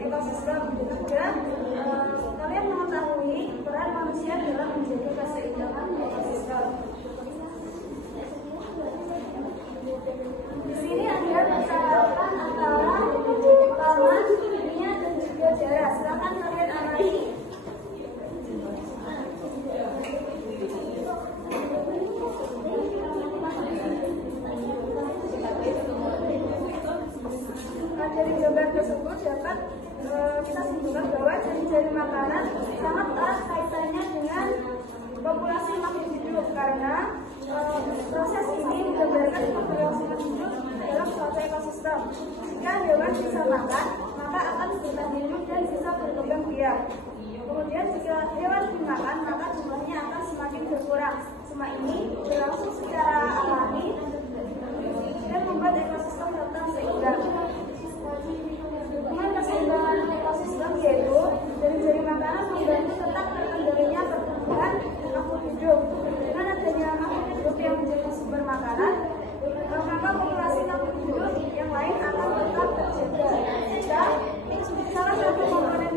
ekosistem. Juga kalian mengetahui peran manusia dalam menjaga keseimbangan ekosistem. Di sini ada percakapan antara taman, dunia, dan juga darat. Silakan kalian amati. Dari gambar tersebut dapat kita simpulkan bahwa jari-jari makanan sangat erat kaitannya dengan populasi makhluk hidup, karena proses ini menggambarkan populasi makhluk hidup dalam suatu ekosistem. Jika hewan bisa makan, maka akan bertahan hidup dan bisa berkembang biak. Kemudian jika hewan dimakan, maka jumlahnya akan semakin berkurang. Semua ini berlangsung secara alami dan membuat ekosistem tetap seimbang. Dengan keseimbangan ekosistem yaitu jari-jari makanan membantu tetap terkendalinya pertumbuhan makhluk hidup. Dengan adanya makhluk hidup yang menjadi sumber makanan, maka populasi makhluk hidup yang lain akan tetap terjaga. Jika salah satu komponen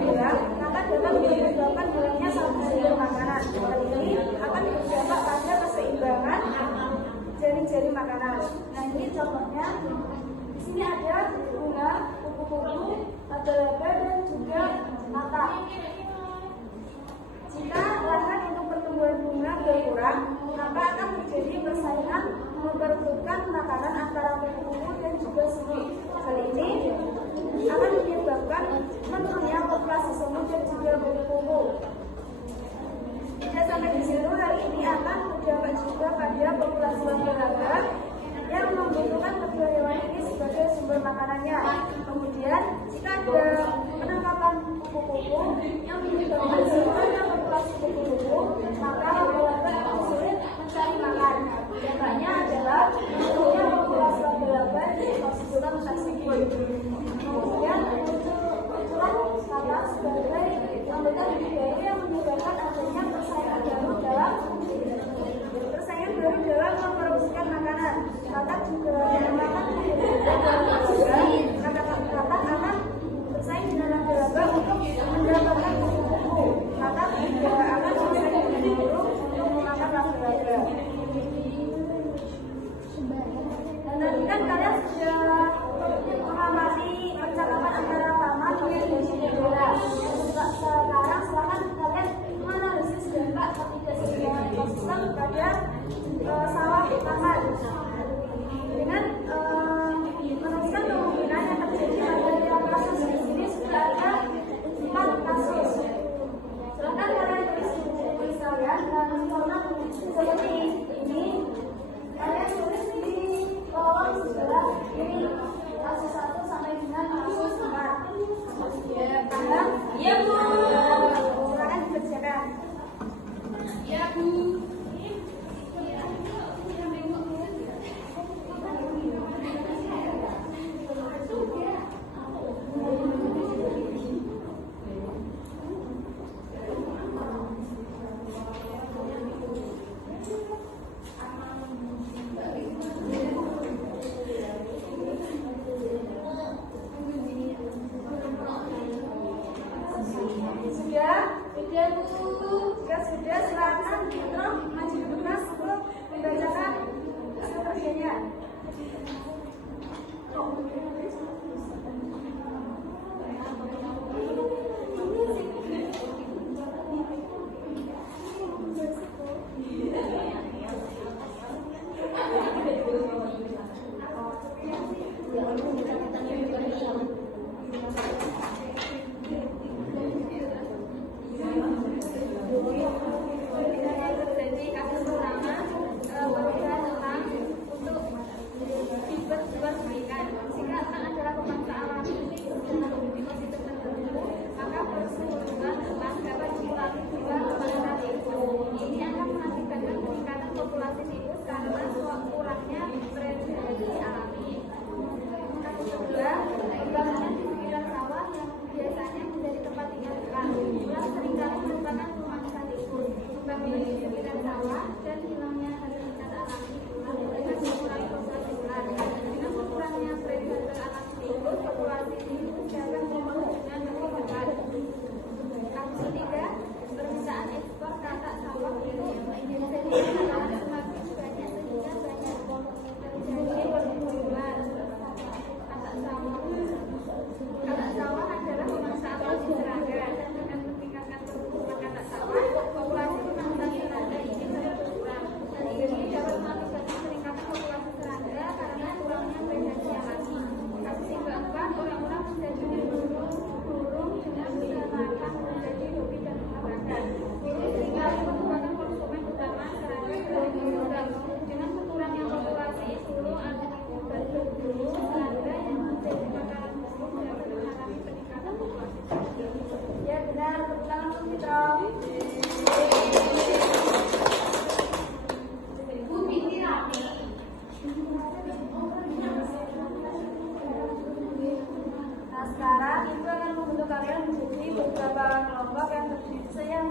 hilang, maka dapat menyebabkan hilangnya satu sumber makanan. Hal ini akan berdampak pada keseimbangan jari-jari makanan. Nah, ini contohnya. Di sini ada bunga, kupu-kupu, laba-laba, dan juga mata. Jika lahan untuk pertumbuhan bunga berkurang, maka akan terjadi persaingan memperebutkan makanan antara kupu-kupu dan juga semut. Hal ini akan menyebabkan menurunnya populasi semut dan juga kupu-kupu. Tidak sampai di situ, hal ini akan berdampak juga pada populasi laba-laba yang membutuhkan kedua hewan ini sebagai sumber makanannya. Kemudian, jika ada penangkapan kupu-kupu yang menyebabkan berkurangnya populasi kupu-kupu, maka laba-laba akan sulit mencari makan. Dampaknya adalah menurunnya populasi laba-laba di ekosistem tersebut. Kemudian, muncullah kata sebagai anggota budidaya yang menyebabkan adanya persaingan baru dalam memproduksikan makanan. Kata juga memakan kata akan bersaing dengan laba-laba untuk mendapatkan kupu-kupu. Kata juga akan bersaing dengan burung untuk memakan laba-laba. Dan tadi kan kalian sudah mengamati percakapan antara taman dan udara. Sekarang silakan kalian menganalisis dampak ketidakseimbangan ekosistem pada sawah taman dengan menuliskan kemungkinan yang terjadi pada kasus di sini sekitar 4 kasus. Silakan kalian tulis di buku kalian dan kolom seperti ini. Kalian tulis di kolom sebelah ini kasus 1 sampai dengan kasus 4. Ya, paham? Iya, Bu. Silakan dikerjakan. Iya, Bu. Sudah, silakan Fitro maju ke depan untuk membacakan hasil kerjanya. Jika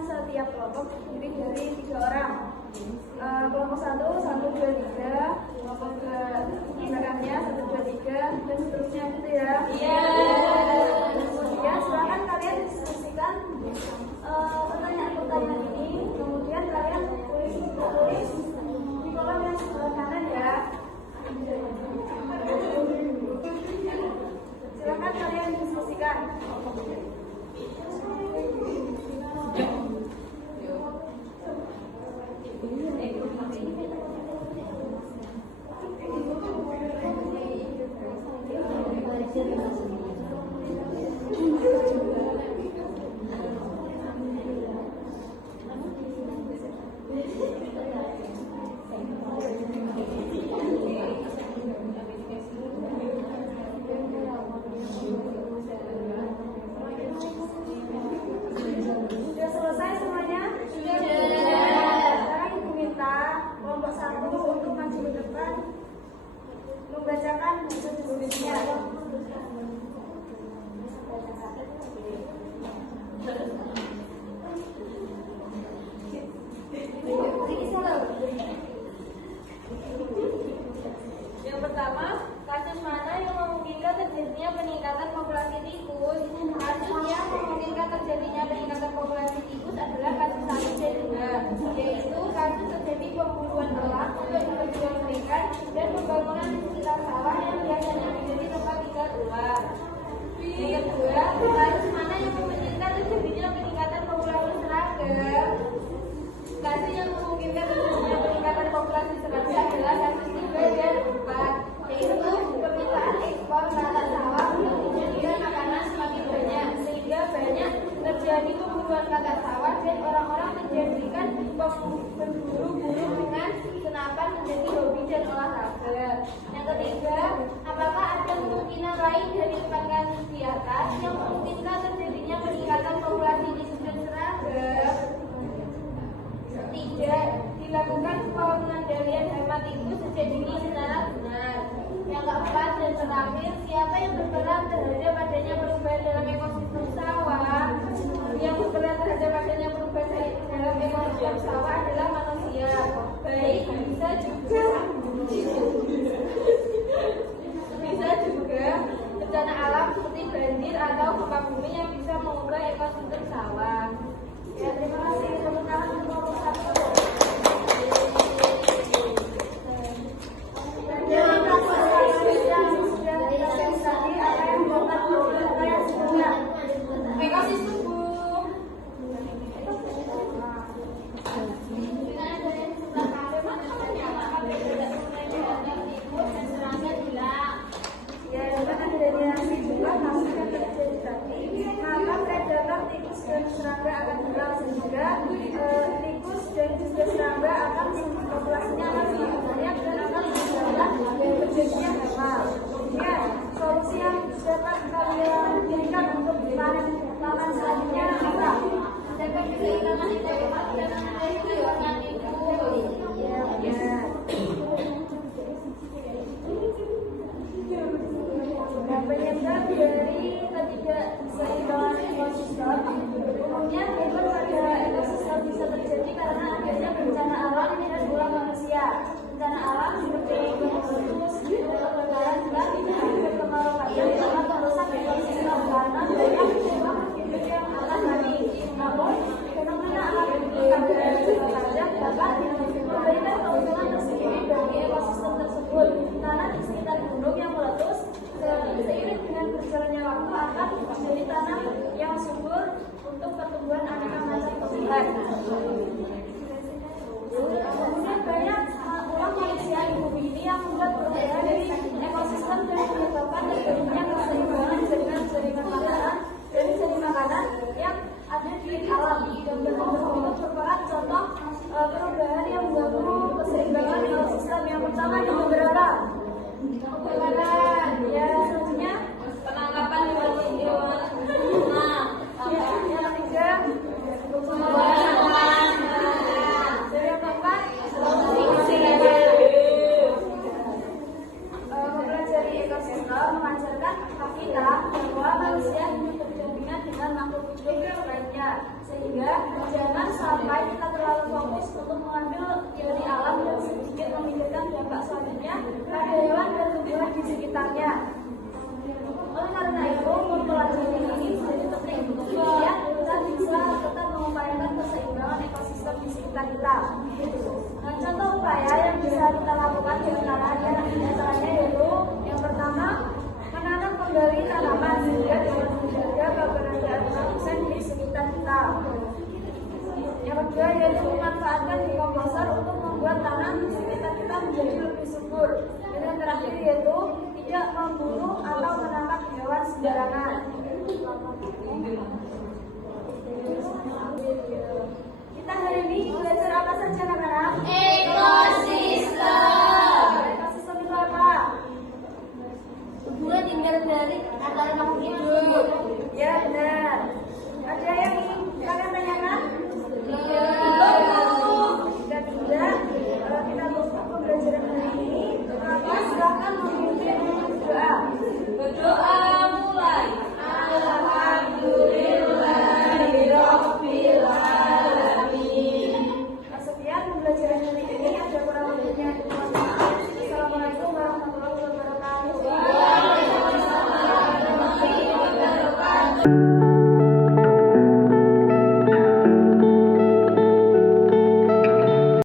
setiap kelompok terdiri dari 3 orang. Kelompok 1, 1, 2, 3, kelompok belakangnya 1, 2, 3, dan seterusnya gitu ya. Kemudian silakan kalian diskusikan pertanyaan-pertanyaan ini, kemudian kalian tulis di kolom yang sebelah kanan ya. Silakan kalian diskusikan. Sudah selesai semuanya? Sekarang Ibu minta kelompok 1 untuk maju ke depan membacakan hasil diskusinya. Yang pertama, kasus mana yang memungkinkan terjadinya peningkatan populasi tikus? Kasus yang memungkinkan terjadinya peningkatan populasi tikus adalah kasus 1 dan 2, yaitu kasus terjadi pemburuan elang untuk tujuan ikan dan pembangunan di sekitar sawah yang biasanya menjadi tempat tinggal elang. Yang kedua, kasus mana yang memungkinkan terjadinya peningkatan populasi serangga? Kasus yang memungkinkan terjadinya peningkatan populasi serangga adalah kasus 3 dan 4, yaitu permintaan ekspor lahan sawah untuk dijadikan makanan semakin banyak, sehingga banyak terjadi pemburuan lahan sawah dan orang-orang menjadikan berburu burung dengan senapan menjadi hobi dan olahraga. Yang ketiga, apakah ada kemungkinan lain dari kasus di atas yang memungkinkan terjadinya peningkatan populasi tikus dan serangga? Tidak dilakukan pengendalian hama tikus sejak dini secara benar. Yang keempat dan terakhir, siapa yang berperan terhadap adanya perubahan dalam ekosistem sawah? Yang berperan terhadap adanya perubahan dalam ekosistem sawah adalah manusia. Baik, bisa juga bencana alam seperti banjir atau gempa bumi yang bisa mengubah ekosistem sawah. Ya, terima kasih. Tepuk tangan untuk kelompok 1. Serangga akan hilang sehingga tikus dan juga serangga akan populasinya akan semakin banyak dan akan meninggalkan terjadinya hama. Kemudian solusi yang dapat kalian berikan untuk panen selanjutnya apa? Dapat kehilangan ekosistem dan kehilangan tikus. Ya. Penyebab dari ketidakseimbangan ekosistem umumnya berikut pada ekosistem bisa terjadi karena adanya bencana alam dan ulah manusia. Bencana alam seperti meletus, kebakaran hutan, kemarau panjang dapat merusak ekosistem karena banyak makhluk hidup yang akan mati. Namun fenomena alam kebakaran panjang dapat memberikan keuntungan tersendiri bagi ekosistem tersebut karena di sekitar gunung yang meletus seiring dengan berjalannya waktu akan menjadi tanah yang subur untuk pertumbuhan aneka macam tumbuhan. Kemudian banyak ulah manusia di bumi ini yang membuat perubahan dari ekosistem dan menyebabkan terjadinya keseimbangan jaringan makanan dari jaringan makanan yang ada di alam. Dan tersebut merupakan contoh perubahan yang mengganggu keseimbangan ekosistem. Yang pertama yang beberapa kebakaran, ya selanjutnya Penangkapan hewan. yang ketiga dan yang keempat ketiga